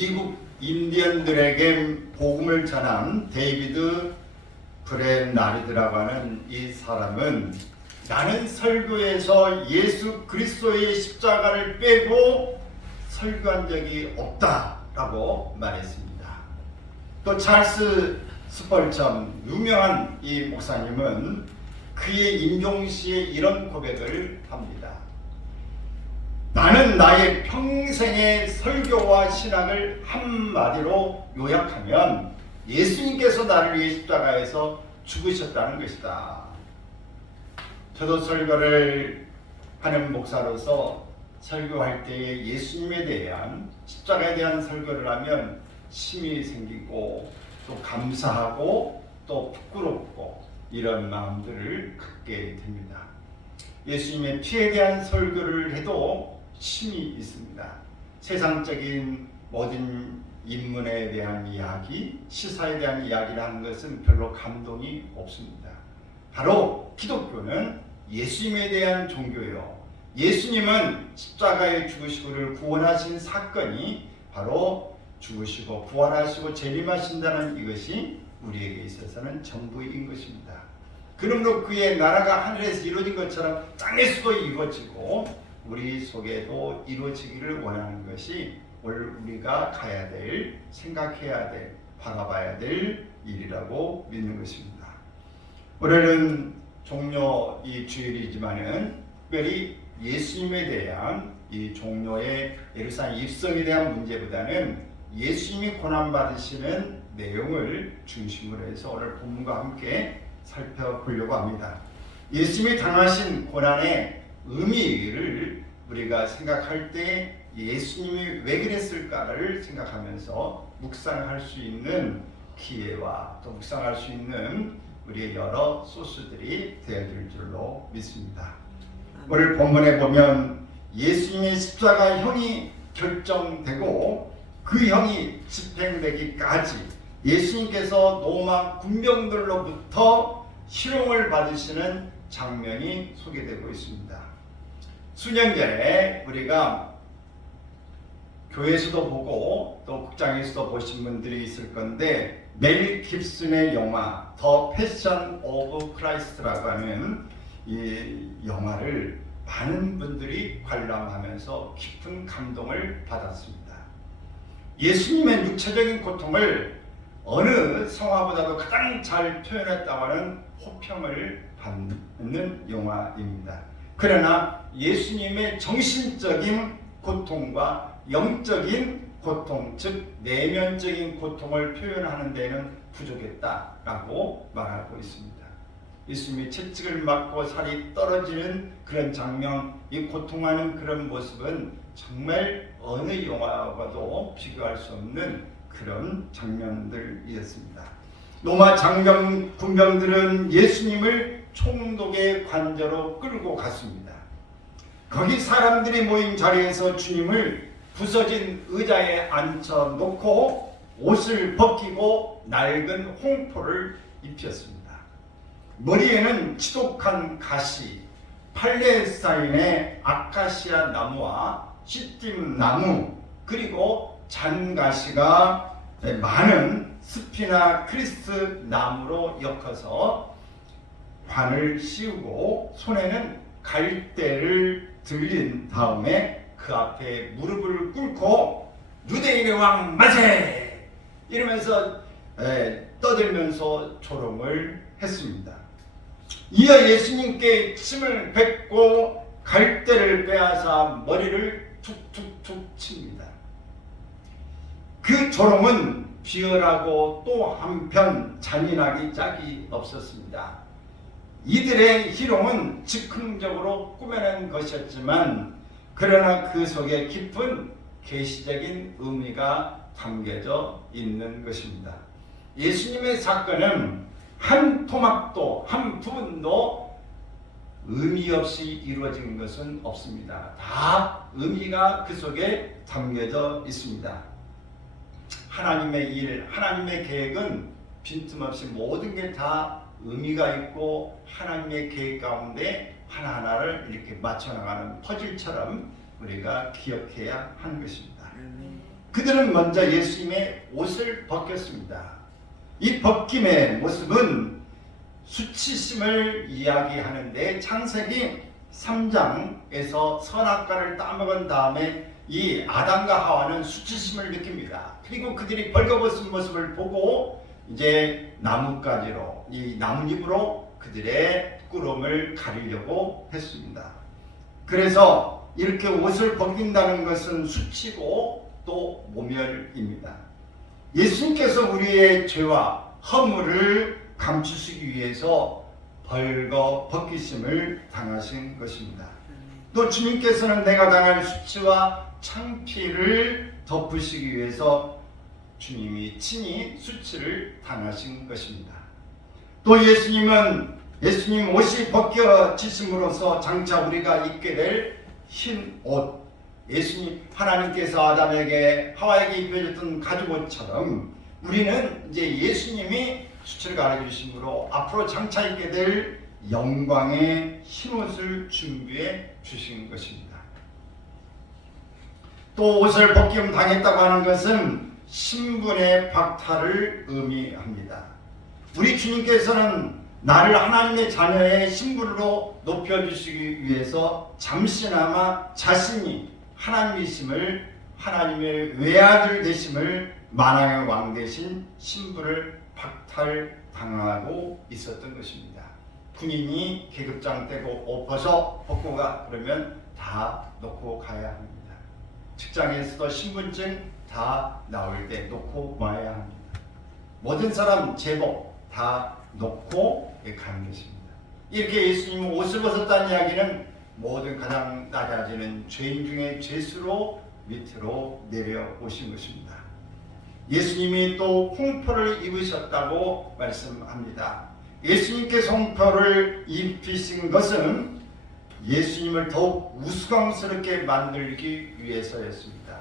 미국 인디언들에게 복음을 전한 데이비드 브렌나르드라고 하는 이 사람은 나는 설교에서 예수 그리스도의 십자가를 빼고 설교한 적이 없다라고 말했습니다. 또 찰스 스펄전 유명한 이 목사님은 그의 임종시에 이런 고백을 합니다. 나는 나의 평생의 설교와 신앙을 한마디로 요약하면 예수님께서 나를 위해 십자가에서 죽으셨다는 것이다. 저도 설교를 하는 목사로서 설교할 때에 예수님에 대한 십자가에 대한 설교를 하면 힘이 생기고 또 감사하고 또 부끄럽고 이런 마음들을 갖게 됩니다. 예수님의 피에 대한 설교를 해도 힘이 있습니다. 세상적인 모든 인문에 대한 이야기, 시사에 대한 이야기를 하는 것은 별로 감동이 없습니다. 바로 기독교는 예수님에 대한 종교요. 예수님은 십자가에 죽으시고를 구원하신 사건이 바로 죽으시고 부활하시고 재림하신다는 이것이 우리에게 있어서는 전부인 것입니다. 그러므로 그의 나라가 하늘에서 이루어진 것처럼 땅에서도 이루어지고 우리 속에도 이루어지기를 원하는 것이 오늘 우리가 가야 될, 생각해야 될, 바라봐야 될 일이라고 믿는 것입니다. 오늘은 종료 이 주일이지만은 특별히 예수님에 대한 이 종료의 예루살렘 입성에 대한 문제보다는 예수님이 고난받으시는 내용을 중심으로 해서 오늘 본문과 함께 살펴보려고 합니다. 예수님이 당하신 고난의 의미를 우리가 생각할 때 예수님이 왜 그랬을까를 생각하면서 묵상할 수 있는 기회와 또 묵상할 수 있는 우리의 여러 소스들이 되어질 줄로 믿습니다. 오늘 본문에 보면 예수님의 십자가형이 결정되고 그 형이 집행되기까지 예수님께서 로마 군병들로부터 희롱을 받으시는 장면이 소개되고 있습니다. 수년 전에 우리가 교회에서도 보고 또 극장에서도 보신 분들이 있을 건데 멜 깁슨의 영화 더 패션 오브 크라이스트라고 하는 이 영화를 많은 분들이 관람하면서 깊은 감동을 받았습니다. 예수님의 육체적인 고통을 어느 성화보다도 가장 잘 표현했다고 하는 호평을 받는 영화입니다. 그러나 예수님의 정신적인 고통과 영적인 고통, 즉 내면적인 고통을 표현하는 데는 부족했다라고 말하고 있습니다. 예수님이 채찍을 맞고 살이 떨어지는 그런 장면, 이 고통하는 그런 모습은 정말 어느 영화와도 비교할 수 없는 그런 장면들이었습니다. 로마 군병들은 예수님을 총독의 관저로 끌고 갔습니다. 거기 사람들이 모인 자리에서 주님을 부서진 의자에 앉혀놓고 옷을 벗기고 낡은 홍포를 입혔습니다. 머리에는 지독한 가시, 팔레스타인의 아카시아 나무와 시딤 나무, 그리고 잔가시가 많은 스피나 크리스 나무로 엮어서 관을 씌우고 손에는 갈대를 들린 다음에 그 앞에 무릎을 꿇고 유대인의 왕 만세! 이러면서 떠들면서 조롱을 했습니다. 이어 예수님께 침을 뱉고 갈대를 빼앗아 머리를 툭툭툭 칩니다. 그 조롱은 비열하고 또 한편 잔인하기 짝이 없었습니다. 이들의 희롱은 즉흥적으로 꾸며낸 것이었지만 그러나 그 속에 깊은 계시적인 의미가 담겨져 있는 것입니다. 예수님의 사건은 한 토막도 한 부분도 의미 없이 이루어진 것은 없습니다. 다 의미가 그 속에 담겨져 있습니다. 하나님의 일, 하나님의 계획은 빈틈없이 모든 게 다 의미가 있고 하나님의 계획 가운데 하나하나를 이렇게 맞춰나가는 퍼즐처럼 우리가 기억해야 하는 것입니다. 그들은 먼저 예수님의 옷을 벗겼습니다. 이 벗김의 모습은 수치심을 이야기하는데 창세기 3장에서 선악과를 따먹은 다음에 이 아담과 하와는 수치심을 느낍니다. 그리고 그들이 벌거벗은 모습을 보고 이제 나뭇가지로, 이 나뭇잎으로 그들의 부끄러움을 가리려고 했습니다. 그래서 이렇게 옷을 벗긴다는 것은 수치고 또 모멸입니다. 예수님께서 우리의 죄와 허물을 감추시기 위해서 벌거 벗기심을 당하신 것입니다. 또 주님께서는 내가 당할 수치와 창피를 덮으시기 위해서 주님이 친히 수치를 당하신 것입니다. 또 예수님 옷이 벗겨지심으로써 장차 우리가 입게 될 흰 옷, 예수님 하나님께서 아담에게 하와에게 입혀줬던 가죽옷처럼 우리는 이제 예수님이 수치를 가려주심으로 앞으로 장차 입게 될 영광의 흰옷을 준비해 주신 것입니다. 또 옷을 벗김 당했다고 하는 것은 신분의 박탈을 의미합니다. 우리 주님께서는 나를 하나님의 자녀의 신분으로 높여주시기 위해서 잠시나마 자신이 하나님이심을, 하나님의 외아들 되심을, 만왕의 왕 되신 신분을 박탈당하고 있었던 것입니다. 군인이 계급장 떼고 옷 벗고 가 그러면 다 놓고 가야 합니다. 직장에서도 신분증 다 나올 때 놓고 와야 합니다. 모든 사람 제복 다 놓고 가는 것입니다. 이렇게 예수님은 옷을 벗었다는 이야기는 모든 가장 낮아지는 죄인 중에 죄수로 밑으로 내려오신 것입니다. 예수님이 또 홍포를 입으셨다고 말씀합니다. 예수님께서 홍포를 입히신 것은 예수님을 더욱 우스꽝스럽게 만들기 위해서였습니다.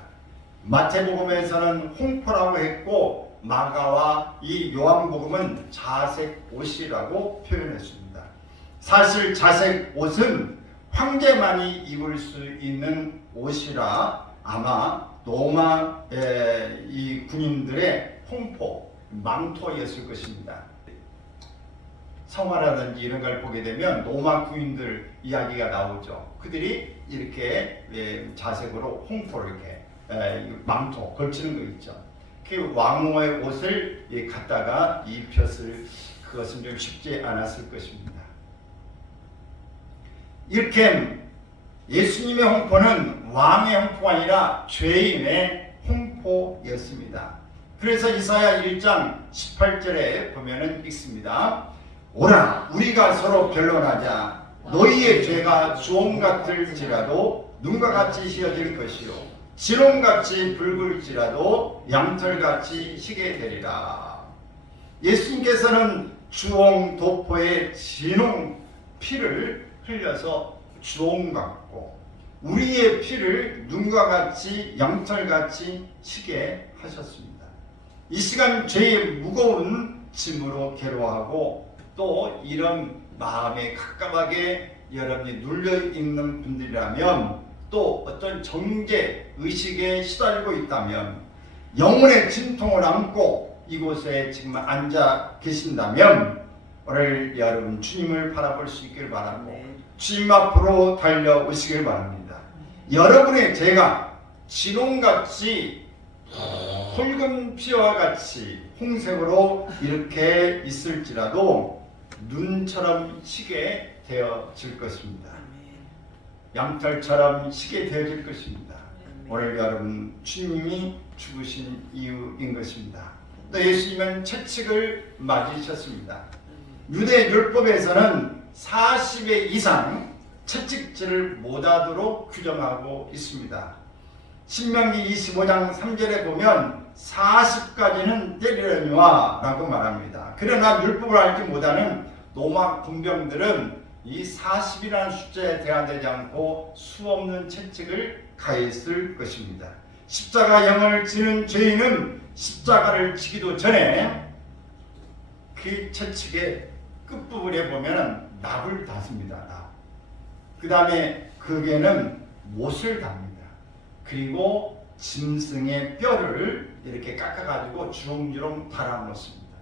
마태복음에서는 홍포라고 했고 마가와 이 요한복음은 자색 옷이라고 표현했습니다. 사실 자색 옷은 황제만이 입을 수 있는 옷이라 아마 로마 이 군인들의 홍포, 망토였을 것입니다. 성화라든지 이런 걸 보게 되면 로마 군인들 이야기가 나오죠. 그들이 이렇게 자색으로 홍포를 이렇게 망토 걸치는 거 있죠. 그 왕후의 옷을 갖다가 입혔을 그것은 좀 쉽지 않았을 것입니다. 이렇게 예수님의 홍포는 왕의 홍포가 아니라 죄인의 홍포였습니다. 그래서 이사야 1장 18절에 보면은 읽습니다. 오라 우리가 서로 변론하자. 너희의 죄가 주홍 같을지라도 눈과 같이 휘어질 것이요 진홍같이 붉을지라도 양털같이 희게 되리라. 예수님께서는 주홍 도포의 진홍 피를 흘려서 주홍 같고 우리의 피를 눈과 같이 양털같이 희게 하셨습니다. 이 시간 죄의 무거운 짐으로 괴로워하고 또 이런 마음에 갑갑하게 여러분이 눌려있는 분들이라면 또 어떤 정죄 의식에 시달리고 있다면 영혼의 진통을 안고 이곳에 지금 앉아 계신다면 오늘 여러분 주님을 바라볼 수 있기를 바라고 주님 앞으로 달려오시길 바랍니다. 여러분의 죄가 진홍같이 붉은 피와 같이 홍색으로 이렇게 있을지라도 눈처럼 희게 되어질 것입니다. 양털처럼 희게 되어질 것입니다. 오늘 여러분 주님이 죽으신 이유인 것입니다. 또 예수님은 채찍을 맞으셨습니다. 유대 율법에서는 40회 이상 채찍질을 못하도록 규정하고 있습니다. 신명기 25장 3절에 보면 40까지는 때리려니와 라고 말합니다. 그러나 율법을 알지 못하는 로마 군병들은 이 40이라는 숫자에 대항되지 않고 수없는 채찍을 가했을 것입니다. 십자가형을 지는 죄인은 십자가를 지기도 전에 그 채찍의 끝부분에 보면 납을 닫습니다. 납. 그 다음에 그게는 못을 답니다. 그리고 짐승의 뼈를 이렇게 깎아가지고 주렁주렁 달아놓습니다.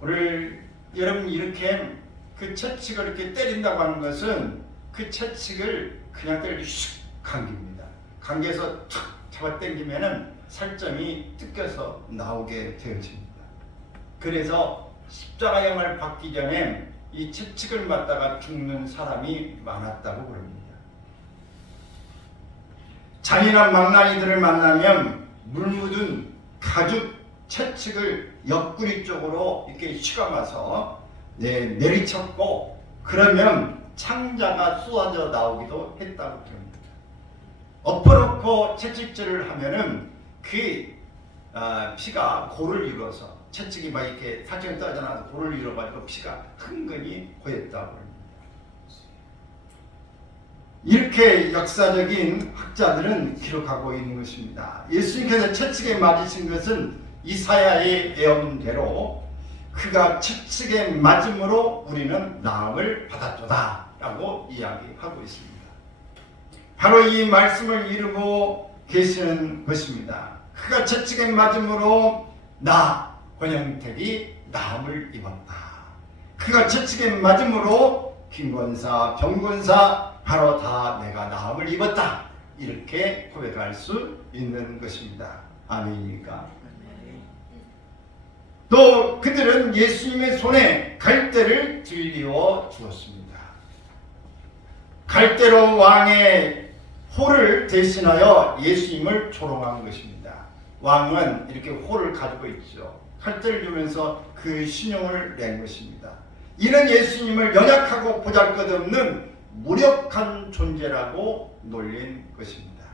오늘 여러분 이렇게 그 채찍을 이렇게 때린다고 하는 것은 그 채찍을 그냥 때리고 슉 감깁니다. 감겨서 툭 잡아 당기면은 살점이 뜯겨서 나오게 되어집니다. 그래서 십자가형을 받기 전에 이 채찍을 맞다가 죽는 사람이 많았다고 그럽니다. 잔인한 망나니들을 만나면 물 묻은 가죽 채찍을 옆구리 쪽으로 이렇게 휘감아서 내리쳤고, 그러면 창자가 쏟아져 나오기도 했다고 합니다. 엎어놓고 채찍질을 하면은 그 피가 골을 이루어서 채찍이 막 이렇게 사정이 떨어져 나와서 골을 이루어가지고 피가 흥건히 고였다고 합니다. 이렇게 역사적인 학자들은 기록하고 있는 것입니다. 예수님께서 채찍에 맞으신 것은 이사야의 예언대로 그가 채찍에 맞음으로 우리는 나음을 받았도다 라고 이야기하고 있습니다. 바로 이 말씀을 이루고 계시는 것입니다. 그가 채찍에 맞음으로 나 권영택이 나음을 입었다. 그가 채찍에 맞음으로 김권사, 병권사 바로 다 내가 나음을 입었다. 이렇게 고백할 수 있는 것입니다. 아멘입니까? 또 그들은 예수님의 손에 갈대를 들리워 주었습니다. 갈대로 왕의 호를 대신하여 예수님을 조롱한 것입니다. 왕은 이렇게 호를 가지고 있죠. 갈대를 주면서 그 신용을 낸 것입니다. 이는 예수님을 연약하고 보잘것없는 무력한 존재라고 놀린 것입니다.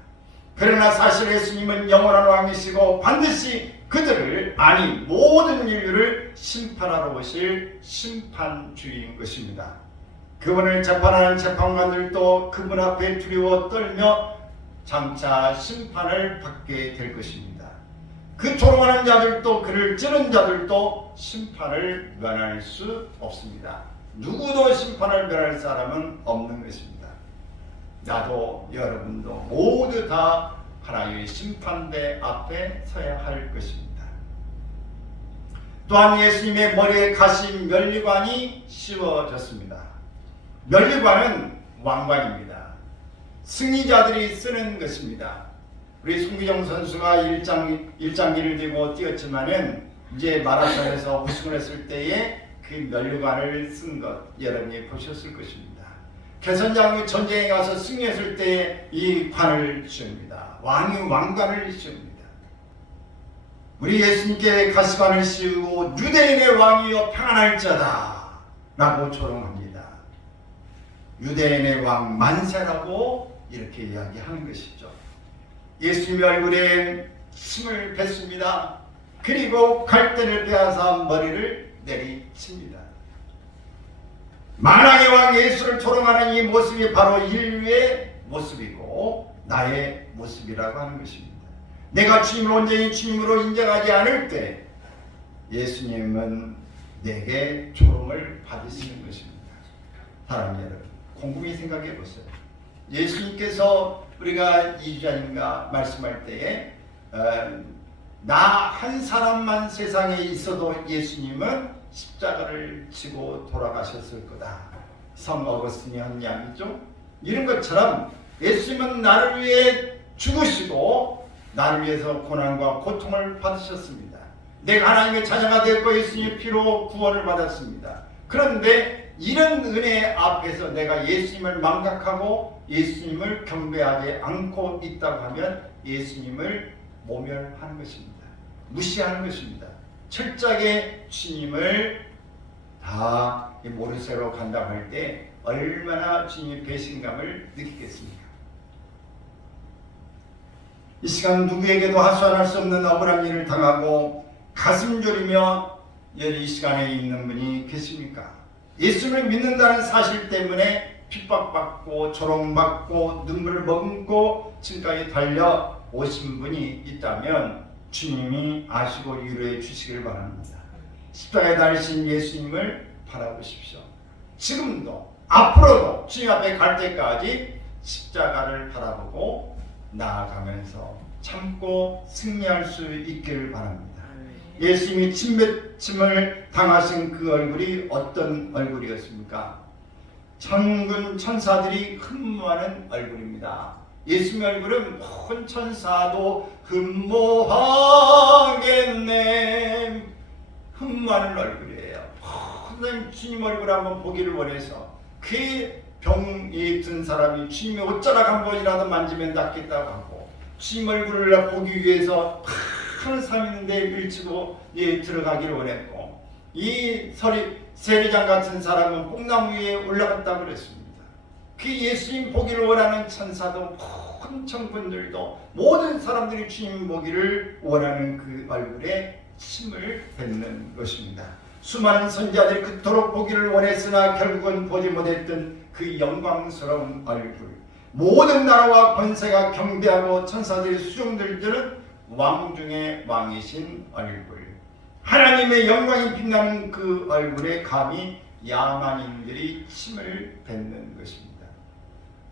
그러나 사실 예수님은 영원한 왕이시고 반드시 그들을, 아니 모든 인류를 심판하러 오실 심판주인 것입니다. 그분을 재판하는 재판관들도 그분 앞에 두려워 떨며 장차 심판을 받게 될 것입니다. 그 조롱하는 자들도 그를 찌른 자들도 심판을 면할 수 없습니다. 누구도 심판을 면할 사람은 없는 것입니다. 나도 여러분도 모두 다 하나님의 심판대 앞에 서야 할 것입니다. 또한 예수님의 머리에 가신 면류관이 씌워졌습니다. 면류관은 왕관입니다. 승리자들이 쓰는 것입니다. 우리 송기정 선수가 일장기를 들고 뛰었지만은 이제 마라톤에서 우승을 했을 때에 그 면류관을 쓴 것 여러분이 보셨을 것입니다. 개선장의 전쟁에 가서 승리했을 때에 이 관을 씌웁니다. 왕의 왕관을 씌웁니다. 우리 예수님께 가시관을 씌우고 유대인의 왕이여 평안할지어다 라고 조롱합니다. 유대인의 왕 만세라고 이렇게 이야기하는 것이죠. 예수님의 얼굴에 침을 뱉습니다. 그리고 갈대를 빼앗아 머리를 내리칩니다. 만왕의 왕 예수를 조롱하는 이 모습이 바로 인류의 모습이고 나의 모습이라고 하는 것입니다. 내가 주님을 온전히 주님으로 인정하지 않을 때 예수님은 내게 조롱을 받으시는 것입니다. 사랑하는 여러분, 곰곰이 생각해 보세요. 예수님께서 우리가 2주전인가 말씀할 때에 나 한 사람만 세상에 있어도 예수님은 십자가를 지고 돌아가셨을 거다. 성 어거스틴이 한 이야기죠. 이런 것처럼 예수님은 나를 위해 죽으시고 나를 위해서 고난과 고통을 받으셨습니다. 내가 하나님의 자녀가 되었고 예수님의 피로 구원을 받았습니다. 그런데 이런 은혜 앞에서 내가 예수님을 망각하고 예수님을 경배하지 않고 있다고 하면 예수님을 모멸하는 것입니다. 무시하는 것입니다. 철저하게 주님을 다 모르쇠로 간다고 할 때 얼마나 주님의 배신감을 느끼겠습니까? 이 시간 누구에게도 하소연할 수 없는 억울한 일을 당하고 가슴 졸이며 이 시간에 있는 분이 계십니까? 예수를 믿는다는 사실 때문에 핍박받고 조롱받고 눈물을 머금고 지금까지 달려오신 분이 있다면 주님이 아시고 위로해 주시길 바랍니다. 십자가에 달리신 예수님을 바라보십시오. 지금도 앞으로도 주님 앞에 갈 때까지 십자가를 바라보고 나아가면서 참고 승리할 수 있기를 바랍니다. 예수님이 침뱉음을 당하신 그 얼굴이 어떤 얼굴이었습니까? 천군 천사들이 흠모하는 얼굴입니다. 예수님의 얼굴은 온 천사도 흠모하겠네, 흠모하는 얼굴이에요. 선생님 주님 얼굴 한번 보기를 원해서 그 병이 든 사람이 주님의 옷자락 한 번이라도 만지면 낫겠다고 하고 주님 얼굴을 보기 위해서 큰 산 있는데 밀치고 들어가기를 원했고, 이 세리장 같은 사람은 뽕나무 위에 올라갔다고 그랬습니다. 그 예수님 보기를 원하는 천사도 큰 천군들도 모든 사람들이 주님 보기를 원하는 그 얼굴에 침을 뱉는 것입니다. 수많은 선지자들이 그토록 보기를 원했으나 결국은 보지 못했던 그 영광스러운 얼굴, 모든 나라와 권세가 경배하고 천사들이 수종들드는 왕 중의 왕이신 얼굴, 하나님의 영광이 빛나는 그 얼굴에 감히 야만인들이 침을 뱉는 것입니다.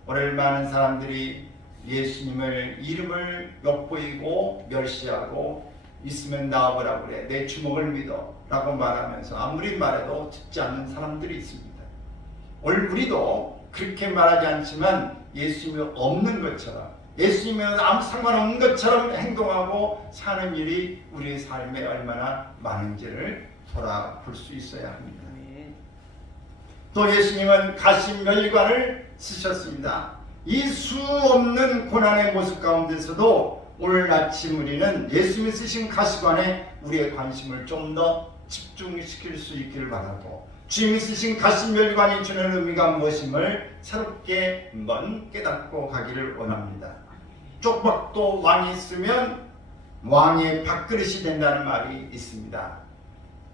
오늘 많은 사람들이 예수님을 이름을 엿보이고 멸시하고 있으면 나와보라 그래, 내 주먹을 믿어 라고 말하면서 아무리 말해도 듣지 않는 사람들이 있습니다. 오늘 우리도 그렇게 말하지 않지만 예수님이 없는 것처럼, 예수님은 아무 상관없는 것처럼 행동하고 사는 일이 우리의 삶에 얼마나 많은지를 돌아볼 수 있어야 합니다. 또 예수님은 가시면류관을 쓰셨습니다. 이 수 없는 고난의 모습 가운데서도 오늘 아침 우리는 예수님이 쓰신 가시관에 우리의 관심을 좀 더 집중시킬 수 있기를 바라고, 주님이 쓰신 가시면류관이 주는 의미가 무엇임을 새롭게 한번 깨닫고 가기를 원합니다. 쪽박도 왕이 있으면 왕의 밥그릇이 된다는 말이 있습니다.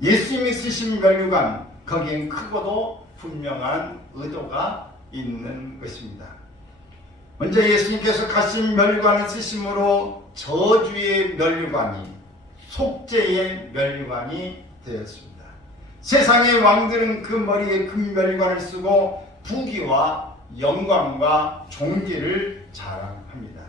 예수님이 쓰신 면류관, 거기엔 크고도 분명한 의도가 있는 것입니다. 먼저 예수님께서 가신 면류관을 쓰심으로 저주의 면류관이 속죄의 면류관이 되었습니다. 세상의 왕들은 그 머리에 금 면류관을 쓰고 부귀와 영광과 존귀를 자랑합니다.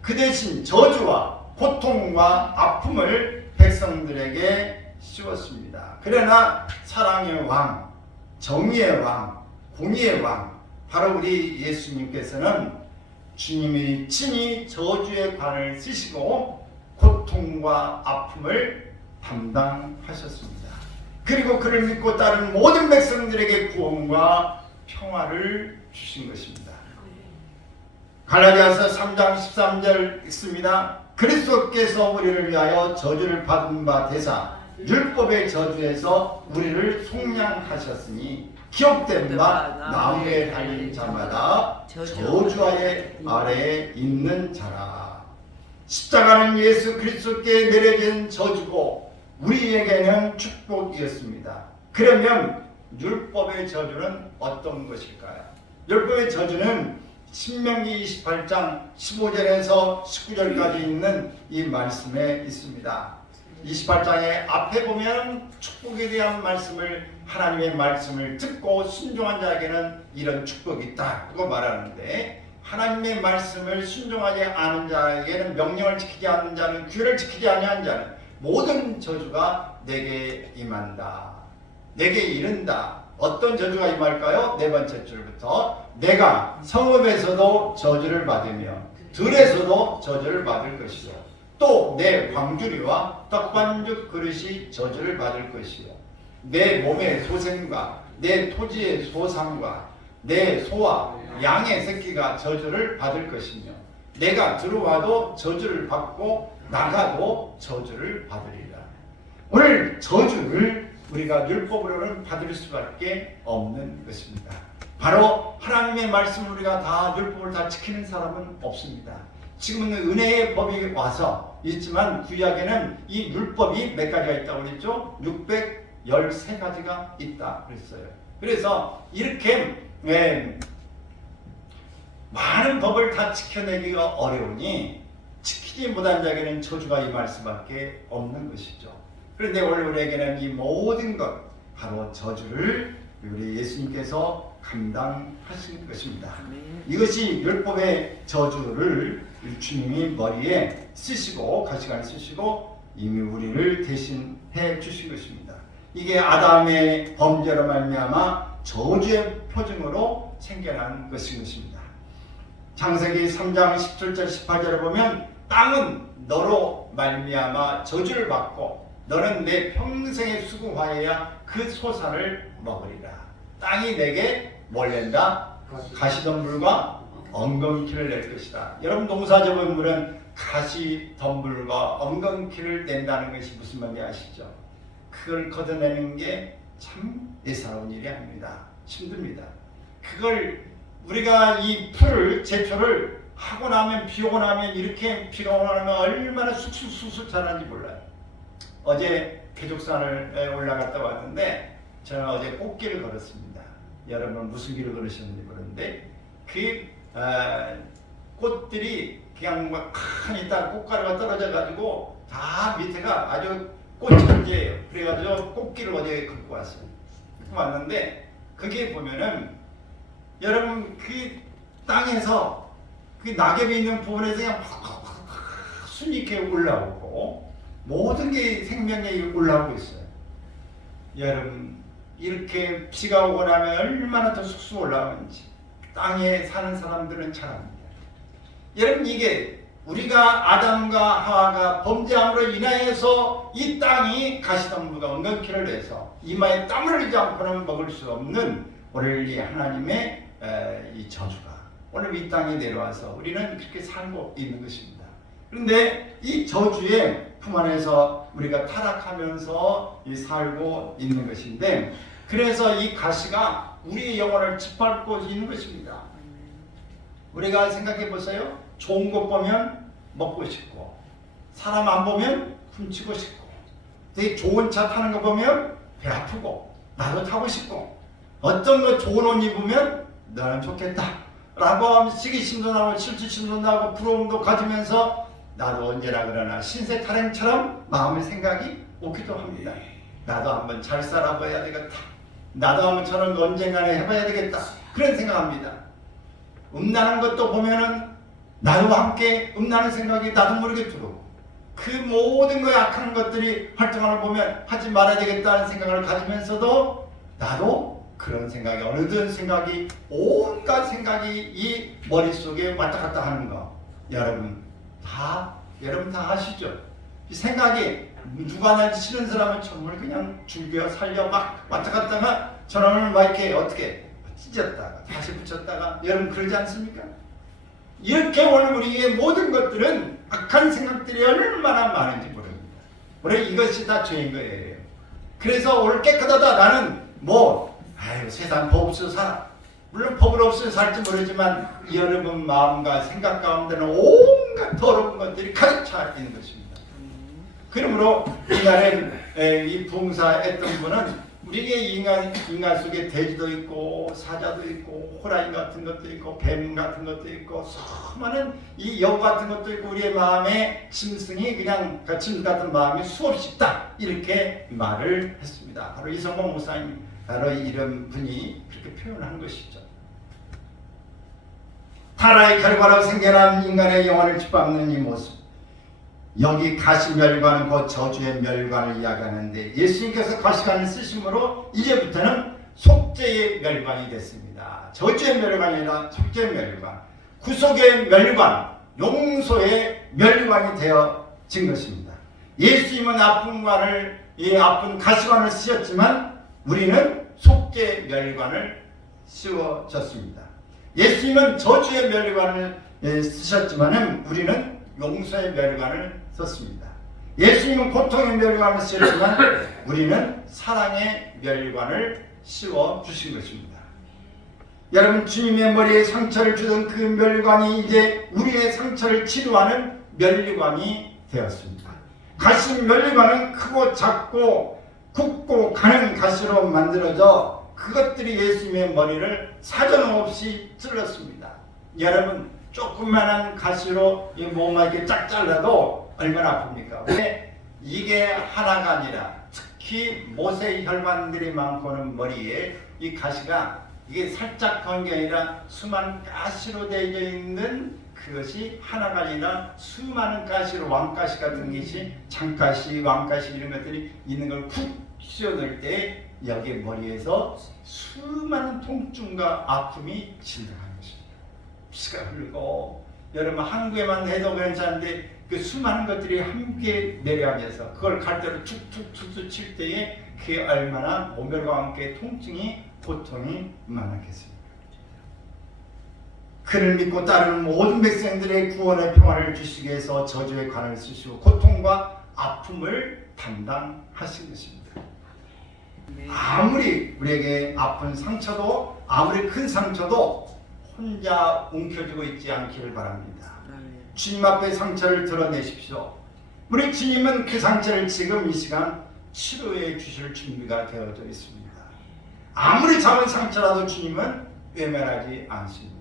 그 대신 저주와 고통과 아픔을 백성들에게 씌웠습니다. 그러나 사랑의 왕, 정의의 왕, 공의의 왕, 바로 우리 예수님께서는 주님이 친히 저주의 관을 쓰시고 고통과 아픔을 담당하셨습니다. 그리고 그를 믿고 따른 모든 백성들에게 구원과 평화를 주신 것입니다. 갈라디아서 3장 13절 읽습니다. 그리스도께서 우리를 위하여 저주를 받은 바 되사 율법의 저주에서 우리를 속량하셨으니 기록된 바 나무에 달린 자마다 저주하의 아래에 있는 자라. 십자가는 예수 그리스도께 내려진 저주고 우리에게는 축복이었습니다. 그러면 율법의 저주는 어떤 것일까요? 율법의 저주는 신명기 28장 15절에서 19절까지 있는 이 말씀에 있습니다. 28장의 앞에 보면 축복에 대한 말씀을, 하나님의 말씀을 듣고 순종한 자에게는 이런 축복이 있다 그거 말하는데, 하나님의 말씀을 순종하지 않은 자에게는, 명령을 지키지 않는 자는, 규례를 지키지 아니한 자는 모든 저주가 내게 임한다, 내게 이른다. 어떤 저주가 임할까요? 네 번째 줄부터 내가 성읍에서도 저주를 받으며 들에서도 저주를 받을 것이요, 또 내 광주리와 떡반죽 그릇이 저주를 받을 것이요, 내 몸의 소생과 내 토지의 소상과 내 소와 양의 새끼가 저주를 받을 것이며 내가 들어와도 저주를 받고 나가도 저주를 받으리라. 오늘 저주를 우리가 율법으로는 받을 수밖에 없는 것입니다. 바로 하나님의 말씀을 우리가 다 율법을 다 지키는 사람은 없습니다. 지금은 은혜의 법이 와서 있지만 구약에는 이 율법이 몇 가지가 있다고 그랬죠? 613가지가 있다 그랬어요. 그래서 이렇게 많은 법을 다 지켜내기가 어려우니 지키지 못한 자에게는 저주가 임할 수밖에 없는 것이죠. 그런데 오늘 우리에게는 이 모든 것, 바로 저주를 우리 예수님께서 감당하신 것입니다. 이것이 율법의 저주를 주님이 머리에 쓰시고 가시관을 쓰시고 이미 우리를 대신해 주신 것입니다. 이게 아담의 범죄로 말미암아 저주의 표징으로 생겨난 것인 것입니다. 창세기 3장 17절 18절을 보면 땅은 너로 말미암아 저주를 받고 너는 내 평생의 수고하여야 그 소산을 먹으리라. 땅이 내게 뭘 낸다? 가시덤불과 엉겅퀴를 낼 것이다. 여러분 농사져본 가시덤불과 엉겅퀴를 낸다는 것이 무슨 말인지 아시죠? 그걸 걷어내는 게 참 애사로운 일이 아닙니다. 힘듭니다. 그걸 우리가 이 풀을 제초를 하고 나면 비 오고 나면 이렇게 비가 오고 나면 얼마나 쑥쑥쑥쑥 자라는지 몰라요. 어제 개족산을 올라갔다 왔는데 저는 어제 꽃길을 걸었습니다. 여러분 무슨 길을 걸으셨는지 모르는데 그 꽃들이 그냥 막 칸 있다 꽃가루가 떨어져 가지고 다 밑에가 아주 꽃천지예요. 그래가지고 꽃길을 어제 걷고 왔어요. 걷고 왔는데 그게 보면은 여러분 그 땅에서 그 낙엽이 있는 부분에서 그냥 순익게 올라오고 모든 게 생명력이 올라오고 있어요. 여러분 이렇게 비가 오고 나면 얼마나 더 쑥쑥 올라오는지 땅에 사는 사람들은 잘 압니다. 여러분 이게 우리가 아담과 하와가 범죄함으로 인하여서 이 땅이 가시덤불과 엉겅퀴를 내서 이마에 땀을 흘리지 않고는 먹을 수 없는 오늘 이 하나님의 이 저주가 오늘 이 땅에 내려와서 우리는 그렇게 살고 있는 것입니다. 그런데 이 저주의 품 안에서 우리가 타락하면서 살고 있는 것인데 그래서 이 가시가 우리의 영혼을 짓밟고 있는 것입니다. 우리가 생각해 보세요. 좋은 것 보면 먹고 싶고 사람 안 보면 훔치고 싶고 되게 좋은 차 타는 거 보면 배 아프고 나도 타고 싶고 어떤 거 좋은 옷 입으면 나는 좋겠다 라고 하면 시기심도 나고 실추심도 나고 부러움도 가지면서 나도 언제나 그러나 신세 타령처럼 마음의 생각이 오기도 합니다. 나도 한번 잘 살아봐야 되겠다. 나도 한번 저런 거 언젠가는 해봐야 되겠다. 그런 생각합니다. 음란한 것도 보면은 나도 함께 음란한 생각이 나도 모르게 들어오고 그 모든 거 악한 것들이 활동하는 걸 보면 하지 말아야 되겠다는 생각을 가지면서도 나도 그런 생각이 어느덧 생각이 온갖 생각이 이 머릿속에 왔다 갔다 하는 거 여러분 다 아시죠? 이 생각이 누가 나한테 싫은 사람은 정말 그냥 죽여 살려 막 왔다 갔다가 저놈을 막 이렇게 어떻게 찢었다가 다시 붙였다가 여러분 그러지 않습니까? 이렇게 오늘 우리의 모든 것들은 악한 생각들이 얼마나 많은지 모릅니다. 원래 이것이 다 죄인 거예요. 그래서 오늘 깨끗하다 나는 세상 법 없어서 살아. 물론 법을 없어서 살지 모르지만 여러분 마음과 생각 가운데는 온갖 더러운 것들이 가득 차 있는 것입니다. 그러므로 이날엔 이 봉사했던 분은 우리의 인간 속에 돼지도 있고 사자도 있고 호랑이 같은 것도 있고 뱀 같은 것도 있고 수많은 이 여우 같은 것도 있고 우리의 마음에 짐승이 그냥 짐승 같은 마음이 수없이 있다 이렇게 말을 했습니다. 바로 이성범 목사님 바로 이런 분이 그렇게 표현한 것이죠. 타락의 결과로 생겨난 인간의 영혼을 짓밟는 이 모습 여기 가시멸관은 곧 저주의 멸관을 이야기하는데 예수님께서 가시관을 쓰심으로 이제부터는 속죄의 멸관이 됐습니다. 저주의 멸관이 아니라 속죄의 멸관, 구속의 멸관, 용서의 멸관이 되어진 것입니다. 예수님은 아픈 가시관을 쓰셨지만 우리는 속죄의 멸관을 씌워졌습니다. 예수님은 저주의 멸관을 쓰셨지만 우리는 용서의 멸관을 썼습니다. 예수님은 고통의 멸관을 쓰셨지만 우리는 사랑의 멸관을 씌워주신 것입니다. 여러분 주님의 머리에 상처를 주던 그 멸관이 이제 우리의 상처를 치료하는 멸관이 되었습니다. 가시 멸관은 크고 작고 굵고 가는 가시로 만들어져 그것들이 예수님의 머리를 사정없이 찔렀습니다. 여러분 조그만한 가시로 이 몸을 이렇게 쫙 잘라도 얼마나 아픕니까? 왜 이게 하나가 아니라 특히 모세 혈관들이 많고는 머리에 이 가시가 이게 살짝 건 게 아니라 수많은 가시로 되어 있는 그것이 하나가 아니라 수많은 가시로 왕가시 같은 것이 장가시, 왕가시 이런 것들이 있는 걸 푹 씌워넣을 때 여기 머리에서 수많은 통증과 아픔이 진동하는 것입니다. 피가 흐르고 여러분 한국에만 해도 괜찮은데 그 수많은 것들이 함께 내려가면서 그걸 갈대로 툭툭툭툭 칠 때에 그게 얼마나 모멸과 함께 통증이 고통이 많았겠습니까? 그를 믿고 따르는 모든 백성들의 구원의 평화를 주시기 위해서 저주의 관을 쓰시고 고통과 아픔을 담당하신 것입니다. 아무리 우리에게 아픈 상처도 아무리 큰 상처도 혼자 움켜쥐고 있지 않기를 바랍니다. 주님 앞에 상처를 드러내십시오. 우리 주님은 그 상처를 지금 이 시간 치료해 주실 준비가 되어져 있습니다. 아무리 작은 상처라도 주님은 외면하지 않습니다.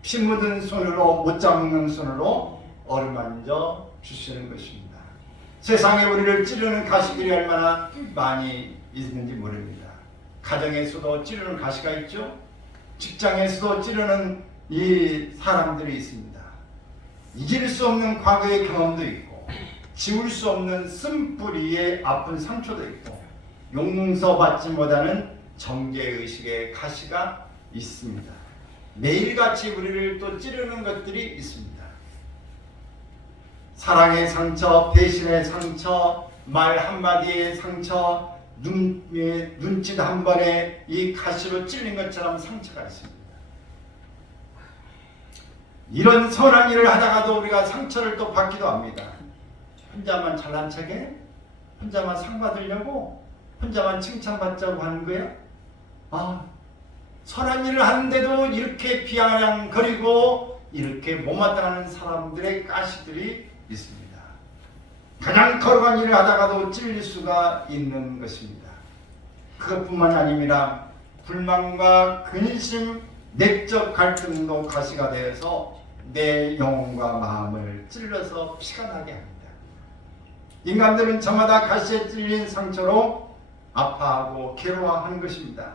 피 묻은 손으로 못 잡는 손으로 어루만져 주시는 것입니다. 세상에 우리를 찌르는 가시들이 얼마나 많이 있는지 모릅니다. 가정에서도 찌르는 가시가 있죠. 직장에서도 찌르는 이 사람들이 있습니다. 잊을 수 없는 과거의 경험도 있고 지울 수 없는 쓴뿌리의 아픈 상처도 있고 용서받지 못하는 정죄의식의 가시가 있습니다. 매일같이 우리를 또 찌르는 것들이 있습니다. 사랑의 상처, 배신의 상처, 말 한마디의 상처, 눈짓 한 번에 이 가시로 찔린 것처럼 상처가 있습니다. 이런 선한 일을 하다가도 우리가 상처를 또 받기도 합니다. 혼자만 잘난 척해? 혼자만 상 받으려고? 혼자만 칭찬받자고 하는 거야? 선한 일을 하는데도 이렇게 비아냥거리고 이렇게 못마땅한 사람들의 가시들이 있습니다. 가장 거룩한 일을 하다가도 찔릴 수가 있는 것입니다. 그것뿐만이 아닙니다. 불만과 근심, 내적 갈등도 가시가 되어서 내 영혼과 마음을 찔러서 피가 나게 합니다. 인간들은 저마다 가시에 찔린 상처로 아파하고 괴로워하는 것입니다.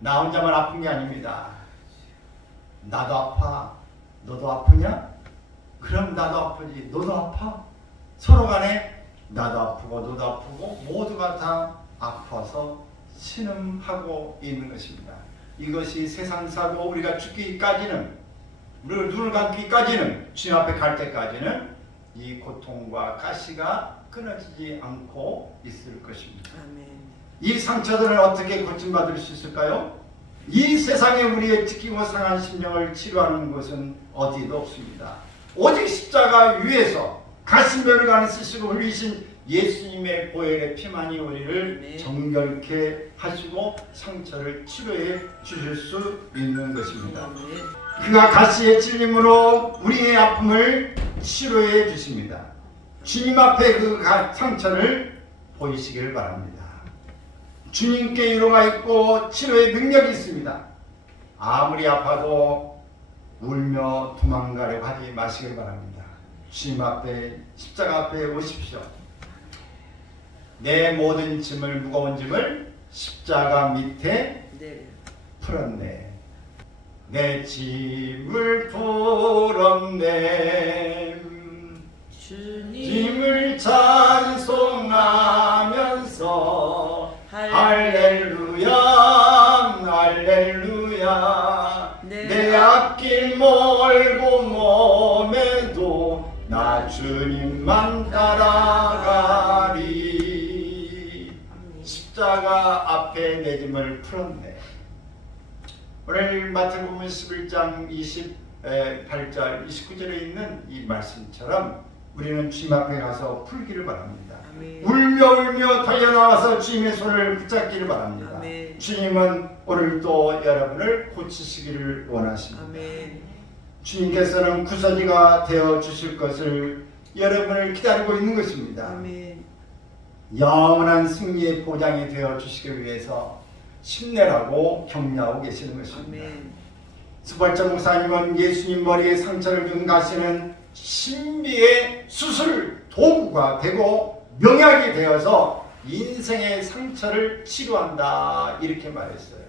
나 혼자만 아픈 게 아닙니다. 나도 아파. 너도 아프냐? 그럼 나도 아프지. 너도 아파? 서로 간에 나도 아프고 너도 아프고 모두가 다 아파서 신음하고 있는 것입니다. 이것이 세상사고 우리가 죽기까지는 우리가 눈을 감기까지는 주님 앞에 갈 때까지는 이 고통과 가시가 끊어지지 않고 있을 것입니다. 아멘. 이 상처들을 어떻게 고침받을 수 있을까요? 이 세상에 우리의 찢기고 상한 심령을 치료하는 곳은 어디도 없습니다. 오직 십자가 위에서 가시면을 가는 쓰시고 흘리신 예수님의 보혈의 피만이 우리를 정결케 하시고 상처를 치료해 주실 수 있는 것입니다. 그가 가시의 찔림으로 우리의 아픔을 치료해 주십니다. 주님 앞에 그 상처를 보이시길 바랍니다. 주님께 위로가 있고 치료의 능력이 있습니다. 아무리 아파도 울며 도망가려고 하지 마시길 바랍니다. 주님 앞에 십자가 앞에 오십시오. 내 모든 짐을 무거운 짐을 십자가 밑에 풀었네. 내 짐을 풀었네. 주님을 찬송하면서 할렐루야 할렐루야. 내 앞길 멀고 몸에도 나 주님만 따라가리. 십자가 앞에 내 짐을 풀었네. 오늘 마태복음 11장 28절 29절에 있는 이 말씀처럼 우리는 주님 앞에 가서 풀기를 바랍니다. 아멘. 울며 달려나와서 주님의 손을 붙잡기를 바랍니다. 아멘. 주님은 오늘도 여러분을 고치시기를 원하십니다. 아멘. 주님께서는 구서지가 되어 주실 것을 여러분을 기다리고 있는 것입니다. 아멘. 영원한 승리의 보장이 되어 주시기 위해서 힘내라고 격려하고 계시는 것입니다. 수발자 목사님은 예수님 머리에 상처를 준 가시는 신비의 수술 도구가 되고 명약이 되어서 인생의 상처를 치료한다 이렇게 말했어요.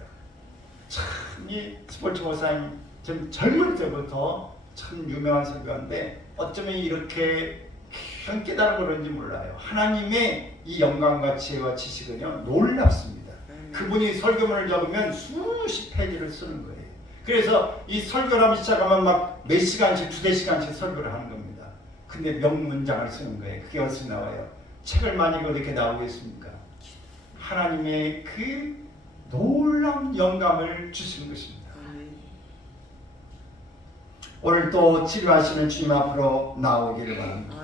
참 이 수발자 목사님 좀 젊을 때부터 참 유명한 설교인데 어쩌면 이렇게 깨달은 그런지 몰라요. 하나님의 이 영광과 지혜와 지식은요 놀랍습니다. 그분이 설교문을 적으면 수십 페이지를 쓰는 거예요. 그래서 이 설교를 하면 시작하면 막 몇 시간씩, 두세 시간씩 설교를 하는 겁니다. 근데 명문장을 쓰는 거예요. 그게 어디서 나와요? 책을 많이 읽어도 이렇게 나오겠습니까? 하나님의 그 놀라운 영감을 주시는 것입니다. 오늘 또 치료하시는 주님 앞으로 나오기를 바랍니다.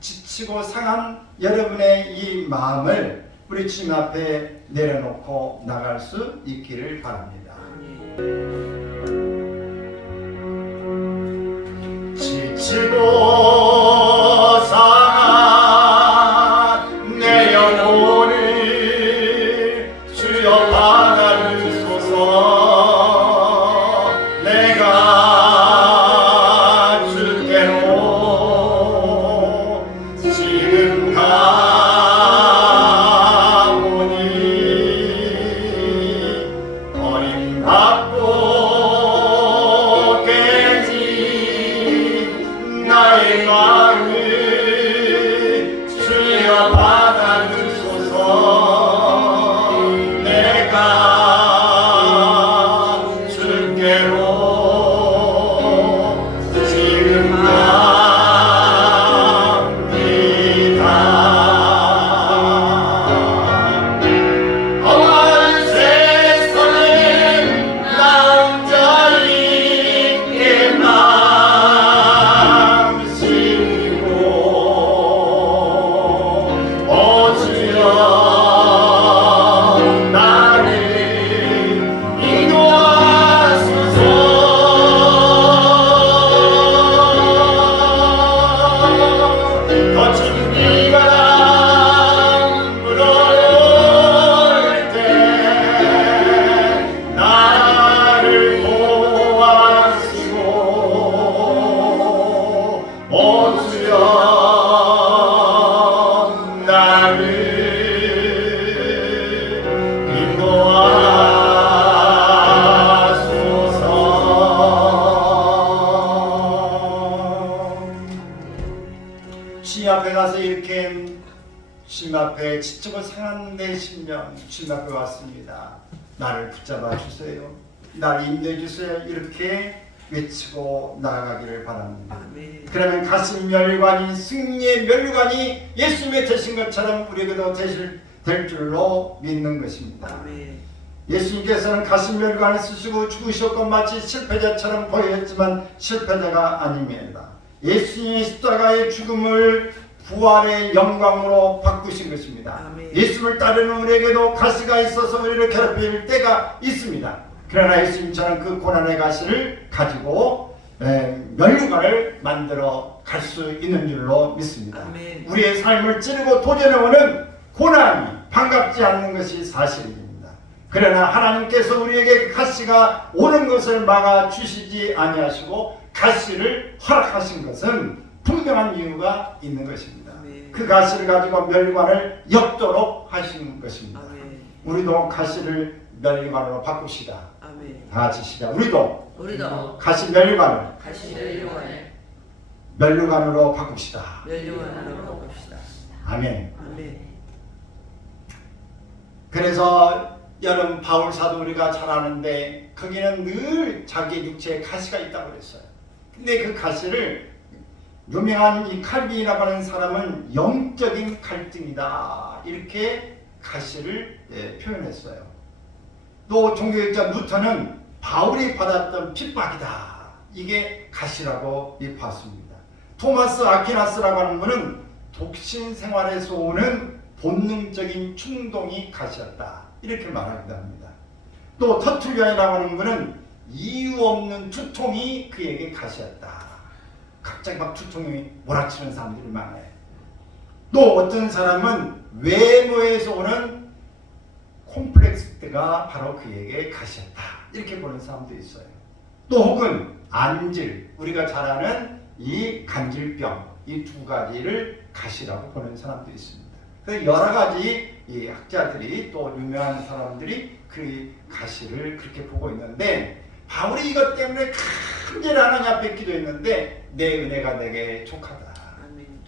지치고 상한 여러분의 이 마음을 우리 주님 앞에 내려놓고 나갈 수 있기를 바랍니다. 지치고 상한 내 영혼을 주여 받아주소서. 내가 주께로 지금 가오니 버림받고 깨진 나의 마음을 주여 받아주소서. 내가 주께로 지금 갑니다. 온 세상에 남자있게 마음 심고 오 주여 나를 인도하소서. 거친 비가 불어올 때 나를 도와주시고 오 주여 나를 인도하소서. 주님 앞에 가서 이렇게 주님 앞에 지치고 상한 내 심령 주님 앞에 왔습니다. 나를 붙잡아 주세요. 나를 인도해 주세요. 이렇게 외치고 나아가기를 바랍니다. 그러면 가슴 멸관이 승리의 멸관이 예수님의 되신 것처럼 우리에게도 될 줄로 믿는 것입니다. 예수님께서는 가슴 멸관을 쓰시고 죽으셨고 마치 실패자처럼 보였지만 실패자가 아닙니다. 예수님의 십자가의 죽음을 부활의 영광으로 바꾸신 것입니다. 예수를 따르는 우리에게도 가시가 있어서 우리를 괴롭힐 때가 있습니다. 그러나 예수님처럼 그 고난의 가시를 가지고 면류관을 만들어 갈 수 있는 줄로 믿습니다. 우리의 삶을 찌르고 도전해오는 고난이 반갑지 않는 것이 사실입니다. 그러나 하나님께서 우리에게 가시가 오는 것을 막아주시지 아니하시고 가시를 허락하신 것은 분명한 이유가 있는 것입니다. 그 가시를 가지고 멸관을 엮도록 하신 것입니다. 우리도 가시를 멸관으로 바꿉시다. 다 같이 시작. 우리도 가시 멸관을 멸관으로 바꿉시다. 아멘. 그래서 여러분 바울 사도 우리가 잘 아는데 거기는 늘 자기 육체에 가시가 있다고 그랬어요. 근데 그 가시를 유명한 이 칼빈이라고 하는 사람은 영적인 갈등이다 이렇게 가시를 표현했어요. 또 종교학자 루터는 바울이 받았던 핍박이다 이게 가시라고 봤습니다. 토마스 아퀴나스라고 하는 분은 독신 생활에서 오는 본능적인 충동이 가시였다 이렇게 말하기도 합니다. 또 터툴리안이라고 하는 분은 이유 없는 두통이 그에게 가시였다. 갑자기 막 두통이 몰아치는 사람들이 많아요. 또 어떤 사람은 외모에서 오는 콤플렉스가 바로 그에게 가시였다 이렇게 보는 사람도 있어요. 또 혹은 안질, 우리가 잘 아는 이 간질병 이 두 가지를 가시라고 보는 사람도 있습니다. 그래서 여러 가지 이 학자들이 또 유명한 사람들이 그 가시를 그렇게 보고 있는데 바울이 이것 때문에 간절히 하나님 앞에 기도했는데 내 은혜가 내게 족하다.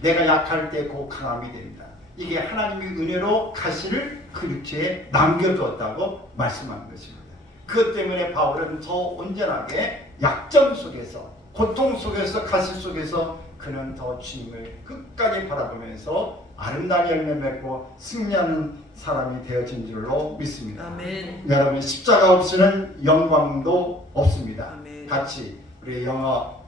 내가 약할 때 곧 강함이 된다. 이게 하나님의 은혜로 가시를 그 육체에 남겨두었다고 말씀한 것입니다. 그것 때문에 바울은 더 온전하게 약점 속에서, 고통 속에서, 가시 속에서 그는 더 주님을 끝까지 바라보면서 아름다운 열매 맺고 승리하는 사람이 되어진 줄로 믿습니다. 아멘. 여러분, 십자가 없이는 영광도 없습니다. 아멘. 같이 우리 영어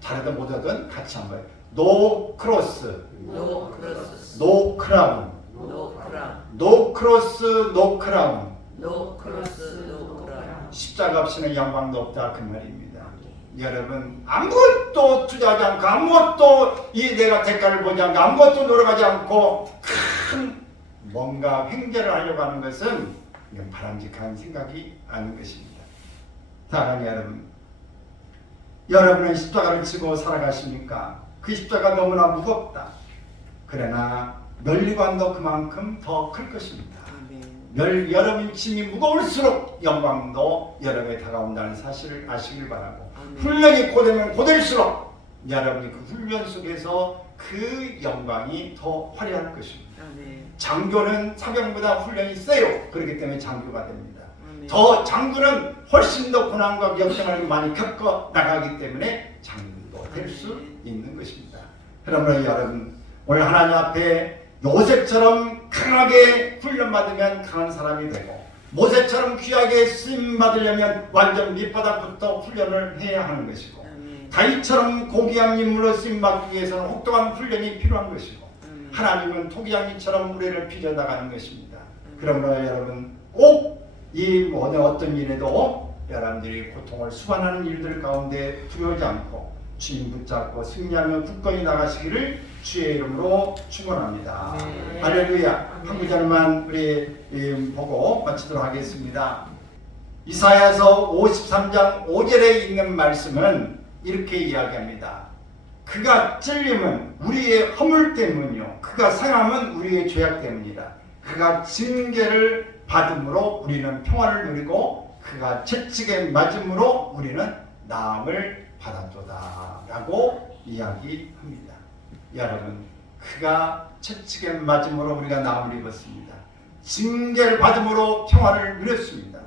잘하든 못하든 같이 한번 No cross, No cross, no crown, no crown. no cross, no crown. No cross, no crown. 십자가 없이는 영광도 없다 그 말입니다. 여러분, 아무것도 투자하지 않고 아무것도 내가 대가를 보지 않고 아무것도 노력하지 않고 큰 뭔가 횡재를 하려고 하는 것은 이건 바람직한 생각이 아닌 것입니다. 사랑하는 여러분, 여러분은 십자가를 지고 살아가십니까? 그 십자가 너무나 무겁다. 그러나 면류관도 그만큼 더 클 것입니다. 여러분 짐이 무거울수록 영광도 여러분에 다가온다는 사실을 아시길 바라고, 훈련이 고되면 고될수록 여러분이 그 훈련 속에서 그 영광이 더 화려할 것입니다. 장교는 사병보다 훈련이 세요. 그렇기 때문에 장교가 됩니다. 더 장군은 훨씬 더 고난과 역경을 많이 겪어 나가기 때문에 장군도 될 수 있는 것입니다. 그러므로 여러분, 오늘 하나님 앞에 요셉처럼 강하게 훈련받으면 강한 사람이 되고, 모세처럼 귀하게 쓰임받으려면 완전 밑바닥부터 훈련을 해야 하는 것이고, 다윗처럼 고귀한 인물로 쓰임받기 위해서는 혹독한 훈련이 필요한 것이고, 하나님은 토기장이처럼 우리를 빚어나가는 것입니다. 그러므로 여러분, 꼭 이 어떤 일에도 여러분들이 고통을 수반하는 일들 가운데 두려워하지 않고 주님 붙잡고 승리하며 굳건히 나가시기를 주의 이름으로 축원합니다. 할렐루야. 한 구절만 우리 보고 마치도록 하겠습니다. 이사야서 53장 5절에 있는 말씀은 이렇게 이야기합니다. 그가 찔림은 우리의 허물 때문이요, 그가 상함은 우리의 죄악 때문이라. 그가 징계를 받음으로 우리는 평화를 누리고 그가 채찍에 맞음으로 우리는 나음을 받았도다 라고 이야기합니다. 여러분, 그가 채찍에 맞음으로 우리가 나음을 입었습니다. 징계를 받음으로 평화를 누렸습니다.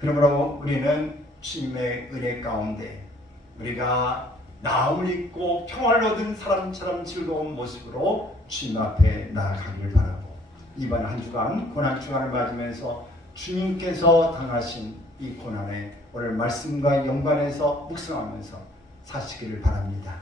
그러므로 우리는 주님의 은혜 가운데 우리가 나음을 입고 평화를 얻은 사람처럼 즐거운 모습으로 주님 앞에 나아가길 바라고, 이번 한 주간 고난 주간을 맞으면서 주님께서 당하신 이 고난에 오늘 말씀과 연관해서 묵상하면서 사시기를 바랍니다.